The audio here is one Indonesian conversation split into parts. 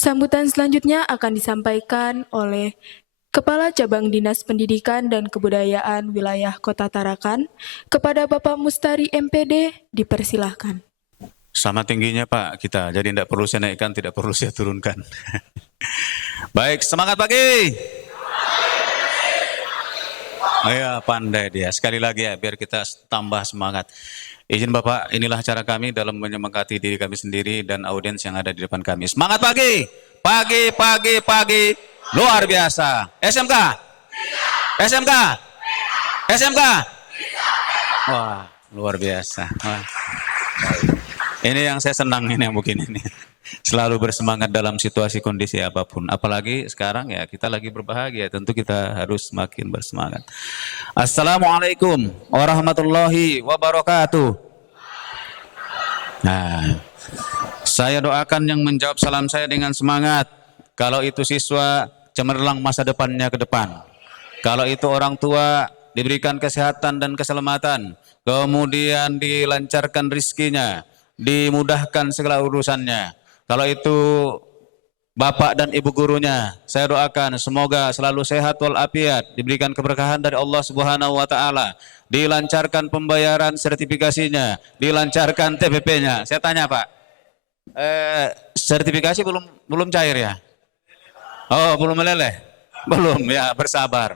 Sambutan selanjutnya akan disampaikan oleh Kepala Cabang Dinas Pendidikan dan Kebudayaan Wilayah Kota Tarakan. Kepada Bapak Mustari MPD, dipersilahkan. Sama tingginya Pak kita, jadi tidak perlu saya naikkan, tidak perlu saya turunkan. Baik, semangat pagi. Ya, pandai dia. Sekali lagi ya, biar kita tambah semangat. Izin Bapak, inilah cara kami dalam menyemangati diri kami sendiri dan audiens yang ada di depan kami. Semangat pagi, pagi, pagi, pagi, luar biasa. SMK, SMK, SMK. Wah, luar biasa. Wah. Ini yang saya senang ini yang begini ini. Selalu bersemangat dalam situasi kondisi apapun. Apalagi sekarang ya kita lagi berbahagia, tentu kita harus semakin bersemangat. Assalamualaikum warahmatullahi wabarakatuh. Nah, saya doakan yang menjawab salam saya dengan semangat. Kalau itu siswa, cemerlang masa depannya ke depan. Kalau itu orang tua, diberikan kesehatan dan keselamatan. Kemudian dilancarkan rizkinya, dimudahkan segala urusannya. Kalau itu bapak dan ibu gurunya, saya doakan semoga selalu sehat walafiat, diberikan keberkahan dari Allah Subhanahu wa taala, dilancarkan pembayaran sertifikasinya, dilancarkan TPP-nya. Saya tanya, Pak. Sertifikasi belum cair ya? Oh, belum meleleh? Belum ya, bersabar.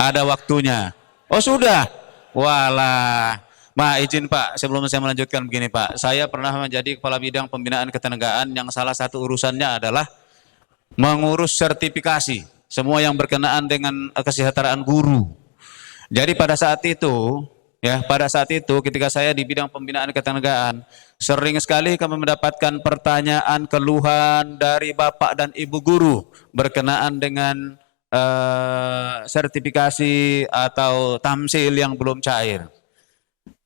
Ada waktunya. Oh, sudah. Walah. Izin Pak, sebelum saya melanjutkan begini Pak, saya pernah menjadi Kepala Bidang Pembinaan Ketenagaan yang salah satu urusannya adalah mengurus sertifikasi, semua yang berkenaan dengan kesejahteraan guru. Jadi pada saat itu ketika saya di bidang pembinaan ketenagaan, sering sekali kami mendapatkan pertanyaan, keluhan dari bapak dan ibu guru berkenaan dengan sertifikasi atau tamsil yang belum cair.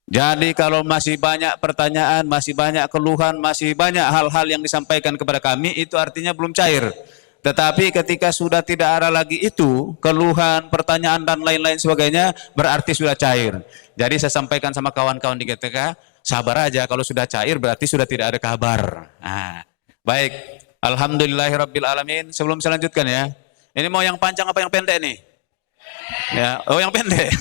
Jadi kalau masih banyak pertanyaan, masih banyak keluhan, masih banyak hal-hal yang disampaikan kepada kami, itu artinya belum cair. Tetapi ketika sudah tidak ada lagi itu, keluhan, pertanyaan dan lain-lain sebagainya, berarti sudah cair. Jadi saya sampaikan sama kawan-kawan di GTK, sabar aja, kalau sudah cair berarti sudah tidak ada kabar. Nah, baik, alhamdulillahirrabbilalamin. Sebelum saya lanjutkan ya, ini mau yang panjang apa yang pendek nih? Ya, oh yang pendek.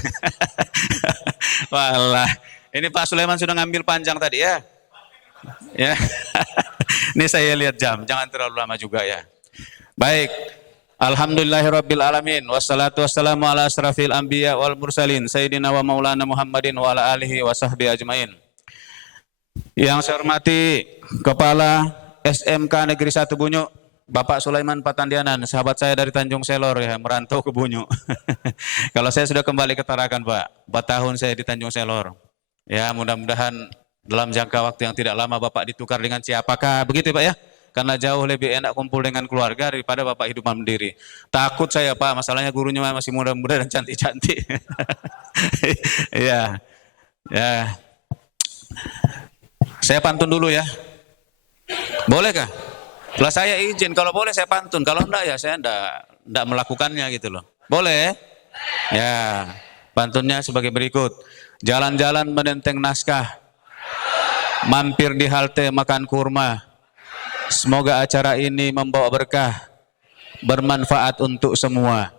Walah, ini Pak Sulaiman sudah ngambil panjang tadi ya. Ya. Ini saya lihat jam, jangan terlalu lama juga ya. Baik. Alhamdulillahirrabbilalamin. Wassalatu wassalamu ala asrafil anbiya wal mursalin. Sayyidina wa maulana Muhammadin wa ala alihi wa sahbihi ajmain. Yang saya hormati Kepala SMK Negeri 1 Bunyu, Bapak Sulaiman Patandianan, sahabat saya dari Tanjung Selor ya, merantau ke Bunyu. Kalau saya sudah kembali ke Tarakan Pak, 4 tahun saya di Tanjung Selor. Ya mudah-mudahan dalam jangka waktu yang tidak lama Bapak ditukar dengan siapakah, begitu Pak ya? Karena jauh lebih enak kumpul dengan keluarga daripada Bapak hidup mandiri. Takut saya Pak, masalahnya gurunya masih muda-muda dan cantik-cantik. Ya, ya. Saya pantun dulu ya. Boleh kah? Kalau saya izin, kalau boleh saya pantun. Kalau enggak ya saya enggak melakukannya gitu loh. Boleh? Ya, pantunnya sebagai berikut. Jalan-jalan menenteng naskah, mampir di halte makan kurma. Semoga acara ini membawa berkah, bermanfaat untuk semua.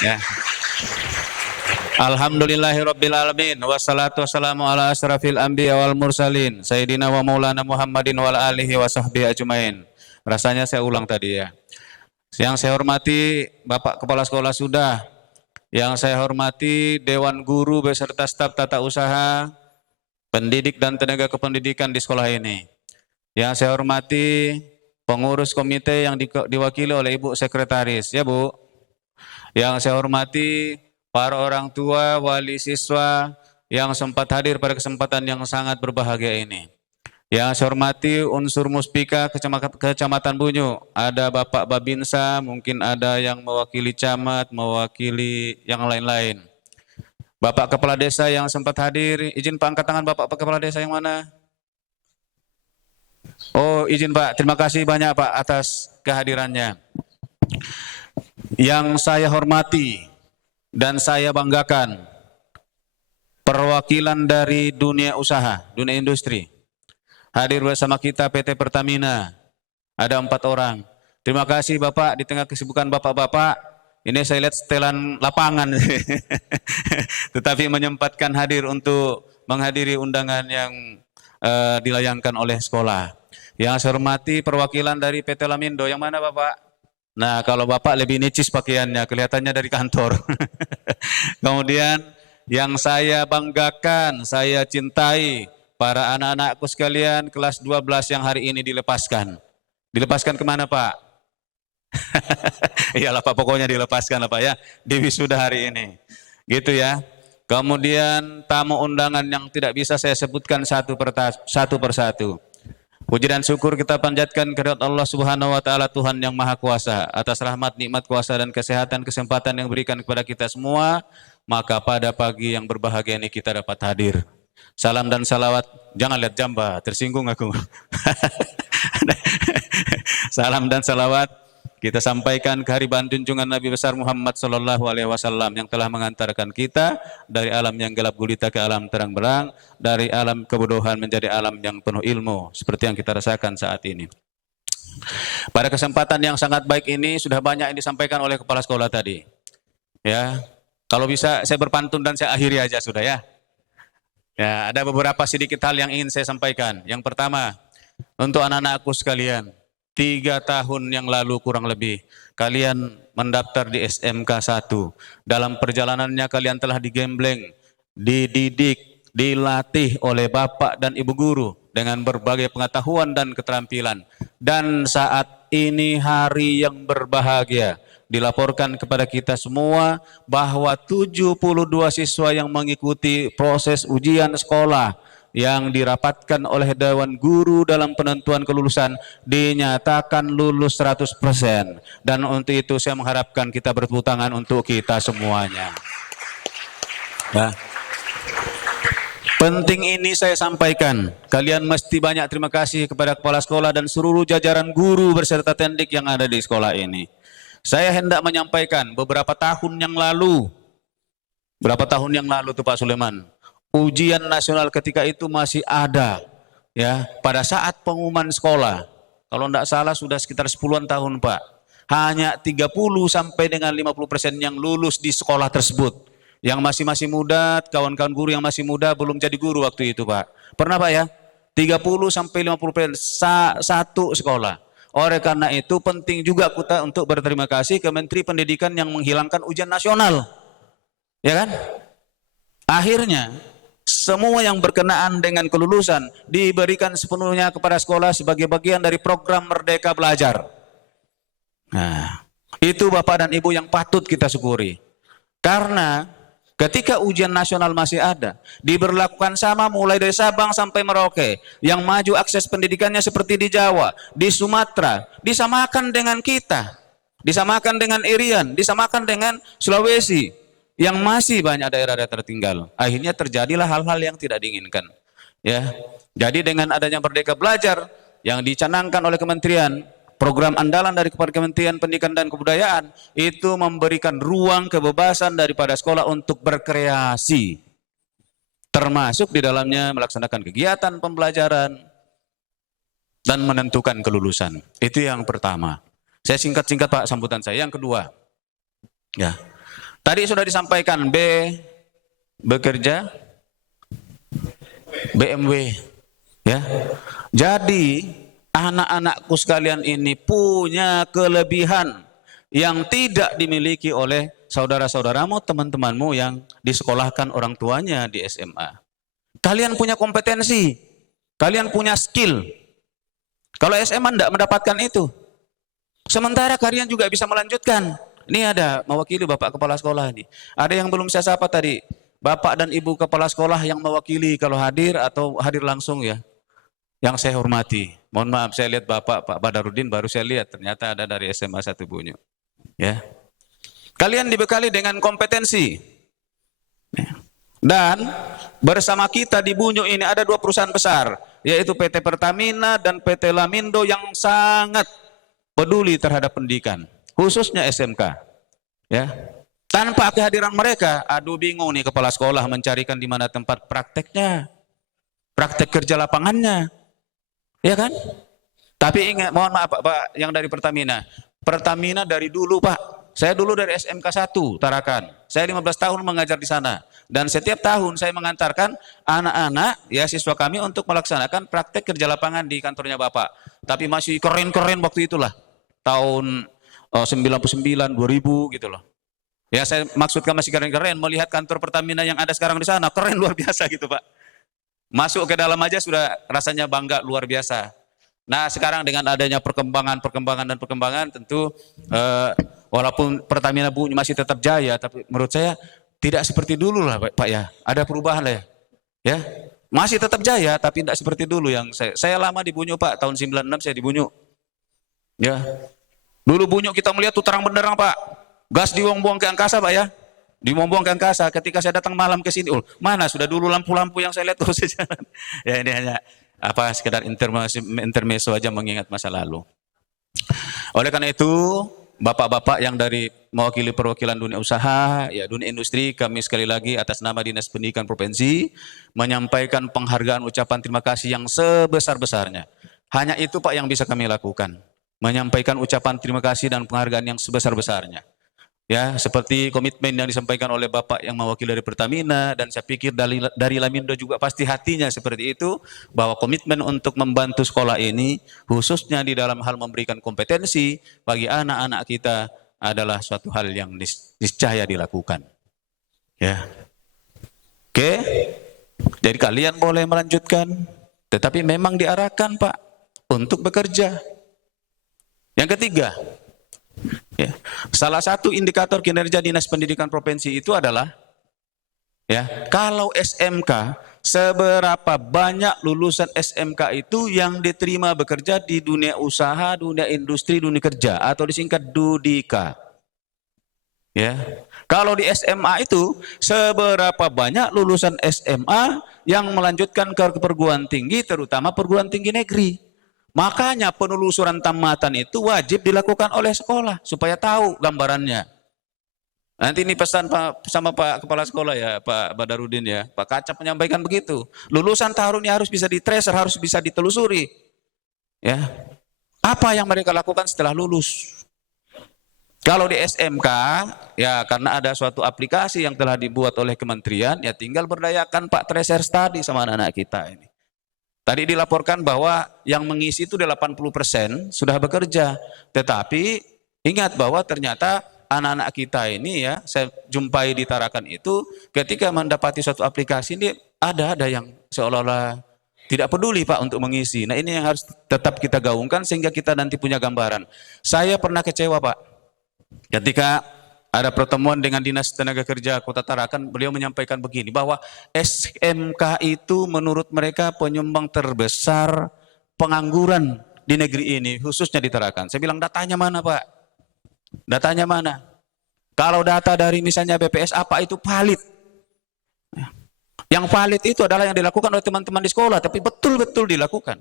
Ya. Alhamdulillahirrabbilalamin. Wassalatu wassalamu ala asrafil anbiya wal mursalin. Sayyidina wa maulana Muhammadin wa ala alihi wa sahbihi ajmain. Rasanya saya ulang tadi ya. Yang saya hormati Bapak Kepala Sekolah sudah. Yang saya hormati Dewan Guru beserta staf tata usaha, pendidik dan tenaga kependidikan di sekolah ini. Yang saya hormati pengurus komite yang diwakili oleh Ibu Sekretaris, ya Bu. Yang saya hormati para orang tua, wali siswa yang sempat hadir pada kesempatan yang sangat berbahagia ini. Yang saya hormati unsur Muspika Kecamatan Bunyu, ada Bapak Babinsa, mungkin ada yang mewakili camat, mewakili yang lain-lain. Bapak Kepala Desa yang sempat hadir, izin Pak angkat tangan Bapak Kepala Desa yang mana? Oh izin Pak, terima kasih banyak Pak atas kehadirannya. Yang saya hormati dan saya banggakan, perwakilan dari dunia usaha, dunia industri. Hadir bersama kita PT Pertamina, Ada 4 orang. Terima kasih Bapak, di tengah kesibukan Bapak-Bapak, ini saya lihat setelan lapangan. Tetapi menyempatkan hadir untuk menghadiri undangan yang dilayangkan oleh sekolah. Yang saya hormati perwakilan dari PT Lamindo, yang mana Bapak? Nah, kalau Bapak lebih nicis pakaiannya, kelihatannya dari kantor. Kemudian yang saya banggakan, saya cintai, para anak-anakku sekalian kelas 12 yang hari ini dilepaskan. Dilepaskan kemana Pak? Iyalah Pak, pokoknya dilepaskan lah Pak ya, di wisuda hari ini. Gitu ya. Kemudian tamu undangan yang tidak bisa saya sebutkan satu persatu. Puji dan syukur kita panjatkan kehadirat Allah Subhanahu wa taala, Tuhan yang Maha Kuasa, atas rahmat, nikmat, kuasa dan kesehatan, kesempatan yang berikan kepada kita semua, maka pada pagi yang berbahagia ini kita dapat hadir. Salam dan salawat, jangan lihat jam Pak, tersinggung aku. Salam dan salawat kita sampaikan ke hariban junjungan Nabi besar Muhammad sallallahu alaihi wasallam yang telah mengantarkan kita dari alam yang gelap gulita ke alam terang benderang, dari alam kebodohan menjadi alam yang penuh ilmu seperti yang kita rasakan saat ini. Pada kesempatan yang sangat baik ini sudah banyak yang disampaikan oleh kepala sekolah tadi. Ya, kalau bisa saya berpantun dan saya akhiri aja sudah ya. Ya, ada beberapa sedikit hal yang ingin saya sampaikan. Yang pertama, untuk anak-anakku sekalian, 3 tahun yang lalu kurang lebih, kalian mendaftar di SMK 1. Dalam perjalanannya kalian telah digembleng, dididik, dilatih oleh Bapak dan Ibu Guru dengan berbagai pengetahuan dan keterampilan. Dan saat ini hari yang berbahagia, dilaporkan kepada kita semua bahwa 72 siswa yang mengikuti proses ujian sekolah yang dirapatkan oleh Dewan Guru dalam penentuan kelulusan dinyatakan lulus 100%. Dan untuk itu saya mengharapkan kita bertepuk tangan untuk kita semuanya. Nah, penting ini saya sampaikan. Kalian mesti banyak terima kasih kepada kepala sekolah dan seluruh jajaran guru beserta tendik yang ada di sekolah ini. Saya hendak menyampaikan beberapa tahun yang lalu tuh Pak Suleman, ujian nasional ketika itu masih ada, ya, pada saat pengumuman sekolah. Kalau tidak salah sudah sekitar 10-an tahun Pak. Hanya 30 sampai dengan 50% yang lulus di sekolah tersebut. Yang masih muda, kawan-kawan guru yang masih muda belum jadi guru waktu itu Pak. Pernah Pak ya? 30 sampai 50% satu sekolah. Oleh karena itu penting juga kita untuk berterima kasih ke Menteri Pendidikan yang menghilangkan ujian nasional. Ya kan? Akhirnya semua yang berkenaan dengan kelulusan diberikan sepenuhnya kepada sekolah sebagai bagian dari program Merdeka Belajar. Nah, itu Bapak dan Ibu yang patut kita syukuri. Karena ketika ujian nasional masih ada, diberlakukan sama mulai dari Sabang sampai Merauke. Yang maju akses pendidikannya seperti di Jawa, di Sumatera, disamakan dengan kita. Disamakan dengan Irian, disamakan dengan Sulawesi. Yang masih banyak daerah-daerah tertinggal. Akhirnya terjadilah hal-hal yang tidak diinginkan. Ya, jadi dengan adanya Merdeka Belajar yang dicanangkan oleh kementerian, program andalan dari Kementerian Pendidikan dan Kebudayaan itu memberikan ruang kebebasan daripada sekolah untuk berkreasi, termasuk di dalamnya melaksanakan kegiatan pembelajaran dan menentukan kelulusan. Itu yang pertama. Saya singkat-singkat Pak sambutan saya. Yang kedua, ya. Tadi sudah disampaikan bekerja BMW, ya. Jadi anak-anakku sekalian ini punya kelebihan yang tidak dimiliki oleh saudara-saudaramu, teman-temanmu yang disekolahkan orang tuanya di SMA. Kalian punya kompetensi, kalian punya skill. Kalau SMA tidak mendapatkan itu, sementara kalian juga bisa melanjutkan. Ini ada mewakili Bapak Kepala Sekolah ini. Ada yang belum saya sapa tadi. Bapak dan Ibu Kepala Sekolah yang mewakili kalau hadir atau hadir langsung ya. Yang saya hormati. Mohon maaf saya lihat Bapak Pak Badarudin baru saya lihat ternyata ada dari SMA 1 Bunyu. Ya. Kalian dibekali dengan kompetensi. Dan bersama kita di Bunyu ini ada 2 perusahaan besar, yaitu PT Pertamina dan PT Lamindo yang sangat peduli terhadap pendidikan. Khususnya SMK, ya. Tanpa kehadiran mereka, aduh bingung nih kepala sekolah mencarikan di mana tempat prakteknya, praktek kerja lapangannya, ya kan? Tapi ingat, mohon maaf Pak, yang dari Pertamina. Pertamina dari dulu Pak. Saya dulu dari SMK 1 Tarakan. Saya 15 tahun mengajar di sana. Dan setiap tahun saya mengantarkan anak-anak ya siswa kami untuk melaksanakan praktek kerja lapangan di kantornya Bapak. Tapi masih keren-keren waktu itulah. Tahun 99, 2000 gitu loh. Ya saya maksudkan masih keren-keren, melihat kantor Pertamina yang ada sekarang di sana, keren luar biasa gitu Pak. Masuk ke dalam aja sudah rasanya bangga luar biasa. Nah sekarang dengan adanya perkembangan tentu walaupun Pertamina bunyi masih tetap jaya, tapi menurut saya tidak seperti dulu lah Pak ya. Ada perubahan lah ya. Ya, masih tetap jaya tapi tidak seperti dulu yang saya lama di Bunyu Pak, tahun 96 saya di Bunyu. Ya. Dulu Bunyu kita melihat tuh terang benderang Pak. Gas dibuang-buang ke angkasa Pak ya. Dibuang-buang ke angkasa. Ketika saya datang malam ke sini, mana sudah dulu lampu-lampu yang saya lihat terus jalan. Ya ini hanya apa sekedar intermezzo aja mengingat masa lalu. Oleh karena itu, Bapak-bapak yang dari mewakili perwakilan dunia usaha, ya dunia industri, kami sekali lagi atas nama Dinas Pendidikan Provinsi menyampaikan penghargaan ucapan terima kasih yang sebesar-besarnya. Hanya itu Pak yang bisa kami lakukan, menyampaikan ucapan terima kasih dan penghargaan yang sebesar-besarnya. Ya, seperti komitmen yang disampaikan oleh Bapak yang mewakili dari Pertamina, dan saya pikir dari Lamindo juga pasti hatinya seperti itu, bahwa komitmen untuk membantu sekolah ini, khususnya di dalam hal memberikan kompetensi bagi anak-anak kita adalah suatu hal yang niscaya dilakukan. Ya, oke, jadi kalian boleh melanjutkan, tetapi memang diarahkan Pak untuk bekerja. Yang ketiga, ya, salah satu indikator kinerja Dinas Pendidikan Provinsi itu adalah ya, kalau SMK, seberapa banyak lulusan SMK itu yang diterima bekerja di dunia usaha, dunia industri, dunia kerja, atau disingkat DUDIKA. Ya, kalau di SMA itu seberapa banyak lulusan SMA yang melanjutkan ke perguruan tinggi, terutama perguruan tinggi negeri. Makanya penelusuran tamatan itu wajib dilakukan oleh sekolah supaya tahu gambarannya. Nanti ini pesan Pak sama Pak Kepala Sekolah ya, Pak Badarudin ya, Pak Kacap menyampaikan begitu. Lulusan tahun ini harus bisa di-tracer, harus bisa ditelusuri. Ya, apa yang mereka lakukan setelah lulus? Kalau di SMK, ya karena ada suatu aplikasi yang telah dibuat oleh kementerian, ya tinggal berdayakan Pak tracer study sama anak-anak kita ini. Tadi dilaporkan bahwa yang mengisi itu 80% sudah bekerja. Tetapi ingat bahwa ternyata anak-anak kita ini ya, saya jumpai di Tarakan itu, ketika mendapati suatu aplikasi ini ada yang seolah-olah tidak peduli Pak untuk mengisi. Nah ini yang harus tetap kita gaungkan sehingga kita nanti punya gambaran. Saya pernah kecewa Pak, ketika ada pertemuan dengan Dinas Tenaga Kerja Kota Tarakan, beliau menyampaikan begini, bahwa SMK itu menurut mereka penyumbang terbesar pengangguran di negeri ini, khususnya di Tarakan. Saya bilang, datanya mana Pak? Datanya mana? Kalau data dari misalnya BPS apa itu valid? Yang valid itu adalah yang dilakukan oleh teman-teman di sekolah, tapi betul-betul dilakukan.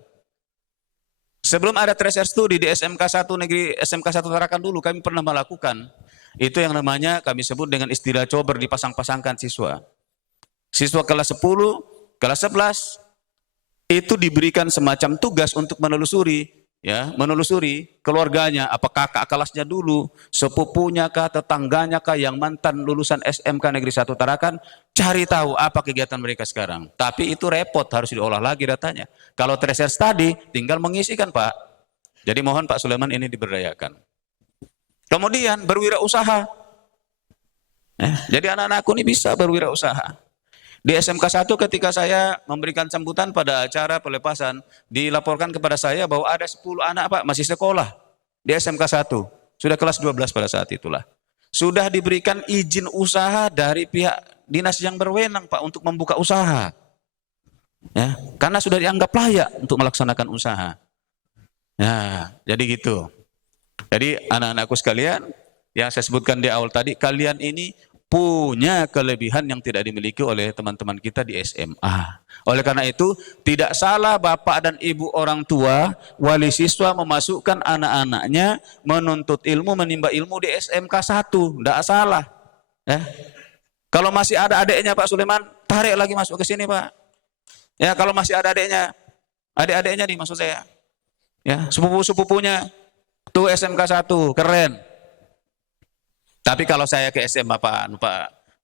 Sebelum ada tracer studi di SMK 1 negeri, SMK 1 Tarakan dulu kami pernah melakukan. Itu yang namanya kami sebut dengan istilah cober, dipasang-pasangkan siswa. Siswa kelas 10, kelas 11 itu diberikan semacam tugas untuk menelusuri, ya, menelusuri keluarganya, apa kakak kelasnya dulu, sepupunya kah, tetangganya kah yang mantan lulusan SMK Negeri 1 Tarakan, cari tahu apa kegiatan mereka sekarang. Tapi itu repot, harus diolah lagi datanya. Kalau tracer study tinggal mengisikan Pak. Jadi mohon Pak Sulaiman ini diberdayakan. Kemudian berwirausaha. Jadi anak-anakku ini bisa berwirausaha. Di SMK 1 ketika saya memberikan sambutan pada acara pelepasan, dilaporkan kepada saya bahwa ada 10 anak Pak masih sekolah di SMK 1. Sudah kelas 12 pada saat itulah. Sudah diberikan izin usaha dari pihak dinas yang berwenang Pak untuk membuka usaha. Ya, karena sudah dianggap layak untuk melaksanakan usaha. Ya, jadi gitu. Jadi anak-anakku sekalian, yang saya sebutkan di awal tadi, kalian ini punya kelebihan yang tidak dimiliki oleh teman-teman kita di SMA. Oleh karena itu, tidak salah bapak dan ibu orang tua, wali siswa memasukkan anak-anaknya menuntut ilmu, menimba ilmu di SMK 1. Tidak salah. Ya. Kalau masih ada adiknya Pak Sulaiman, tarik lagi masuk ke sini Pak. Ya, kalau masih ada adiknya, adik-adiknya nih maksud saya. Ya, sepupu-sepupunya tuh SMK 1, keren. Tapi kalau saya ke SMA Pak,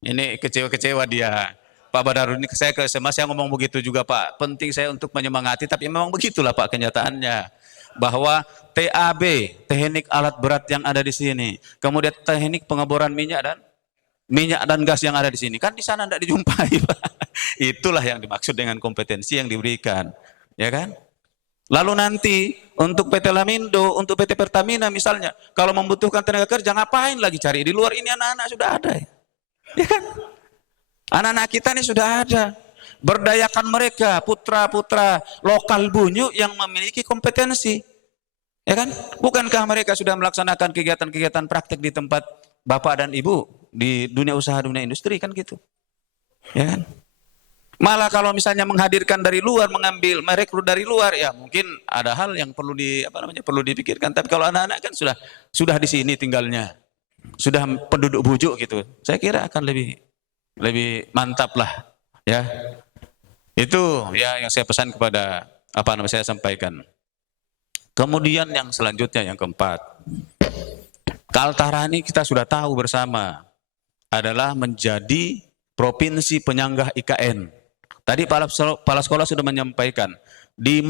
ini kecewa-kecewa dia. Pak Badarudin, saya ke SMA, saya ngomong begitu juga Pak. Penting saya untuk menyemangati, tapi memang begitulah Pak kenyataannya. Bahwa TAB, teknik alat berat yang ada di sini, kemudian teknik pengeboran minyak dan gas yang ada di sini, kan di sana tidak dijumpai Pak. Itulah yang dimaksud dengan kompetensi yang diberikan, ya kan? Lalu nanti untuk PT Lamindo, untuk PT Pertamina misalnya, kalau membutuhkan tenaga kerja, ngapain lagi cari di luar? Ini anak-anak sudah ada, ya kan? Anak-anak kita ini sudah ada. Berdayakan mereka, putra-putra lokal Bunyu yang memiliki kompetensi. Ya kan? Bukankah mereka sudah melaksanakan kegiatan-kegiatan praktek di tempat Bapak dan Ibu di dunia usaha, dunia industri, kan gitu. Ya kan? Malah kalau misalnya menghadirkan dari luar, merekrut dari luar, ya mungkin ada hal yang perlu dipikirkan. Tapi kalau anak-anak kan sudah di sini tinggalnya, sudah penduduk bujuk gitu. Saya kira akan lebih mantap lah, ya. Itu ya yang saya pesan kepada saya sampaikan. Kemudian yang selanjutnya, yang keempat, Kaltara ini kita sudah tahu bersama adalah menjadi provinsi penyanggah IKN. Tadi kepala sekolah sudah menyampaikan di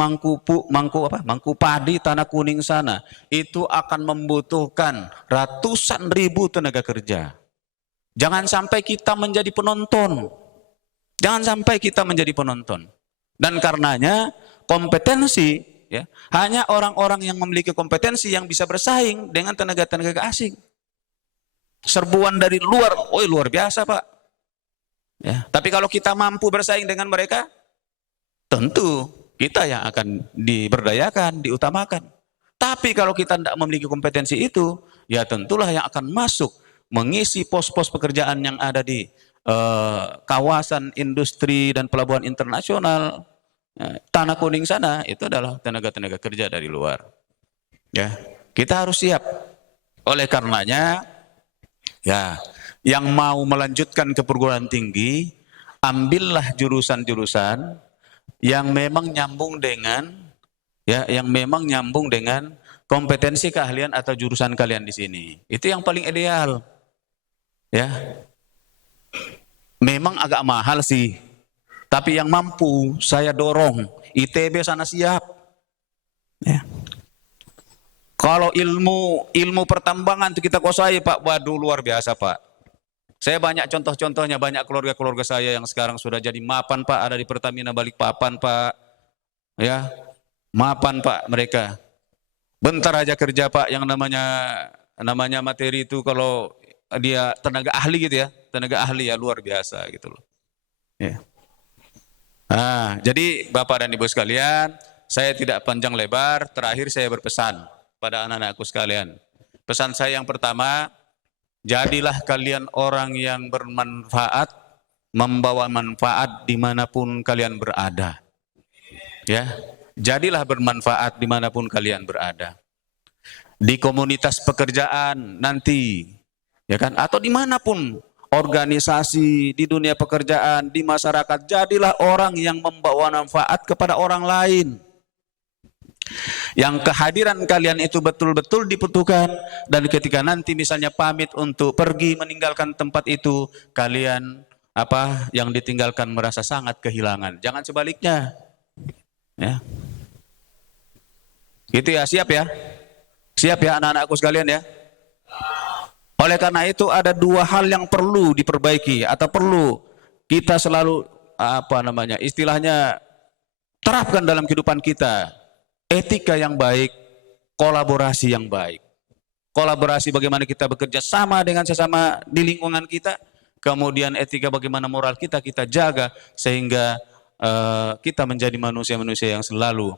Mangkupadi Tanah Kuning sana itu akan membutuhkan ratusan ribu tenaga kerja. Jangan sampai kita menjadi penonton. Jangan sampai kita menjadi penonton. Dan karenanya kompetensi, ya, hanya orang-orang yang memiliki kompetensi yang bisa bersaing dengan tenaga-tenaga asing. Serbuan dari luar, luar biasa Pak. Ya, tapi kalau kita mampu bersaing dengan mereka, tentu kita yang akan diberdayakan, diutamakan. Tapi kalau kita tidak memiliki kompetensi itu, ya tentulah yang akan masuk mengisi pos-pos pekerjaan yang ada di kawasan industri dan pelabuhan internasional Tanah Kuning sana, itu adalah tenaga-tenaga kerja dari luar. Ya, kita harus siap. Oleh karenanya, ya, yang mau melanjutkan ke perguruan tinggi, ambillah jurusan-jurusan yang memang nyambung dengan kompetensi keahlian atau jurusan kalian di sini. Itu yang paling ideal. Ya. Memang agak mahal sih. Tapi yang mampu saya dorong, ITB sana siap. Ya. Kalau ilmu pertambangan itu kita kuasai Pak, waduh luar biasa Pak. Saya banyak contoh-contohnya, banyak keluarga-keluarga saya yang sekarang sudah jadi mapan Pak, ada di Pertamina Balikpapan Pak. Ya, mapan Pak mereka. Bentar aja kerja Pak, yang namanya materi itu kalau dia tenaga ahli gitu ya, tenaga ahli ya luar biasa gitu loh. Ya. Nah, jadi Bapak dan Ibu sekalian, saya tidak panjang lebar, terakhir saya berpesan pada anak-anakku sekalian. Pesan saya yang pertama, jadilah kalian orang yang bermanfaat, membawa manfaat dimanapun kalian berada. Ya, jadilah bermanfaat dimanapun kalian berada. Di komunitas pekerjaan nanti, ya kan, atau dimanapun, organisasi, di dunia pekerjaan, di masyarakat, jadilah orang yang membawa manfaat kepada orang lain. Yang kehadiran kalian itu betul-betul dibutuhkan, dan ketika nanti misalnya pamit untuk pergi meninggalkan tempat itu, kalian yang ditinggalkan merasa sangat kehilangan. Jangan sebaliknya. Ya. Gitu ya, siap ya? Siap ya anak-anakku sekalian ya? Oleh karena itu ada dua hal yang perlu diperbaiki atau perlu kita selalu istilahnya terapkan dalam kehidupan kita. Etika yang baik, kolaborasi yang baik. Kolaborasi bagaimana kita bekerja sama dengan sesama di lingkungan kita, kemudian etika bagaimana moral kita jaga sehingga kita menjadi manusia-manusia yang selalu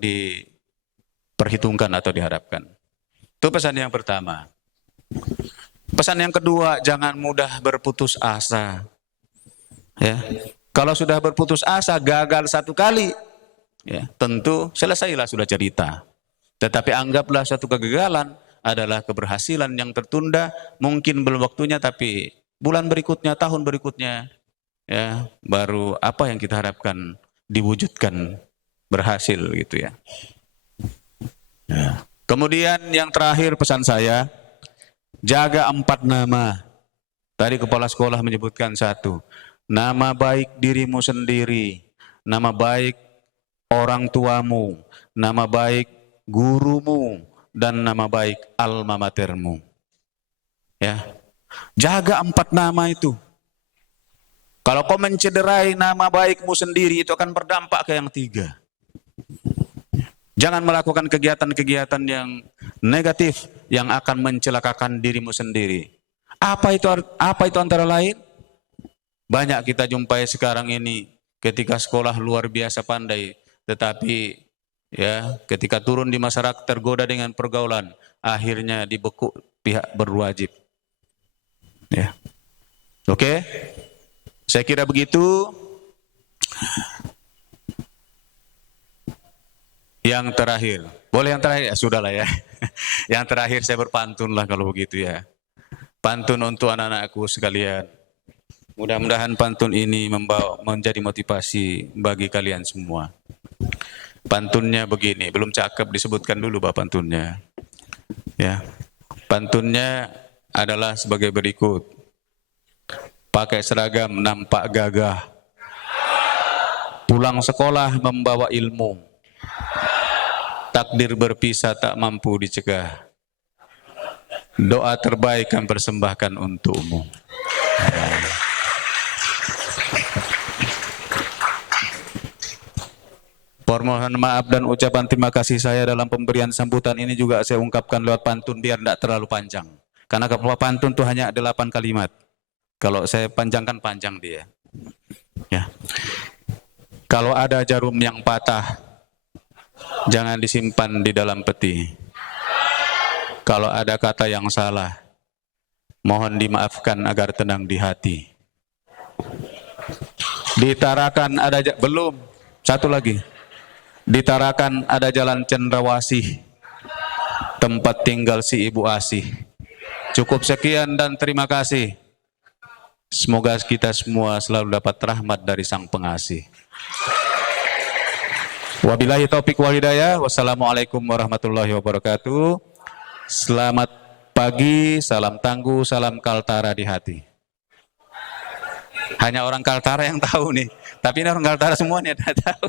diperhitungkan atau diharapkan. Itu pesan yang pertama. Pesan yang kedua, jangan mudah berputus asa. Ya. Kalau sudah berputus asa, gagal satu kali, ya, tentu selesailah sudah cerita. Tetapi anggaplah satu kegagalan adalah keberhasilan yang tertunda, mungkin belum waktunya, tapi bulan berikutnya, tahun berikutnya, ya, baru apa yang kita harapkan diwujudkan, berhasil gitu ya. Ya. Kemudian yang terakhir pesan saya, jaga 4 nama. Tadi kepala sekolah menyebutkan 1. Nama baik dirimu sendiri, nama baik orang tuamu, nama baik gurumu, dan nama baik alma matermu. Ya. Jaga 4 nama itu. Kalau kau mencederai nama baikmu sendiri, itu akan berdampak ke yang 3. Jangan melakukan kegiatan-kegiatan yang negatif yang akan mencelakakan dirimu sendiri. Apa itu antara lain? Banyak kita jumpai sekarang ini ketika sekolah luar biasa pandai, tetapi ya ketika turun di masyarakat tergoda dengan pergaulan, akhirnya dibekuk pihak berwajib. Ya. Oke? Saya kira begitu. Yang terakhir, boleh yang terakhir? Ya, sudahlah ya. Yang terakhir saya berpantun lah kalau begitu ya. Pantun untuk anak-anakku sekalian. Mudah-mudahan pantun ini menjadi motivasi bagi kalian semua. Pantunnya begini, belum cakep disebutkan dulu Pak pantunnya. Ya. Pantunnya adalah sebagai berikut. Pakai seragam nampak gagah. Pulang sekolah membawa ilmu. Takdir berpisah tak mampu dicegah. Doa terbaik kan persembahkan untukmu. Permohonan maaf dan ucapan terima kasih saya dalam pemberian sambutan ini juga saya ungkapkan lewat pantun biar tidak terlalu panjang. Karena kalau pantun itu hanya 8 kalimat. Kalau saya panjangkan panjang dia. Ya. Kalau ada jarum yang patah, jangan disimpan di dalam peti. Kalau ada kata yang salah, mohon dimaafkan agar tenang di hati. Ditarakan ada belum, satu lagi. Ditarakan ada jalan cendrawasih, tempat tinggal si ibu asih. Cukup sekian dan terima kasih. Semoga kita semua selalu dapat rahmat dari Sang Pengasih. Wabillahi taufik wal hidayah. Wassalamualaikum warahmatullahi wabarakatuh. Selamat pagi, salam tangguh, salam Kaltara di hati. Hanya orang Kaltara yang tahu nih, tapi ini orang Kaltara semuanya tidak tahu.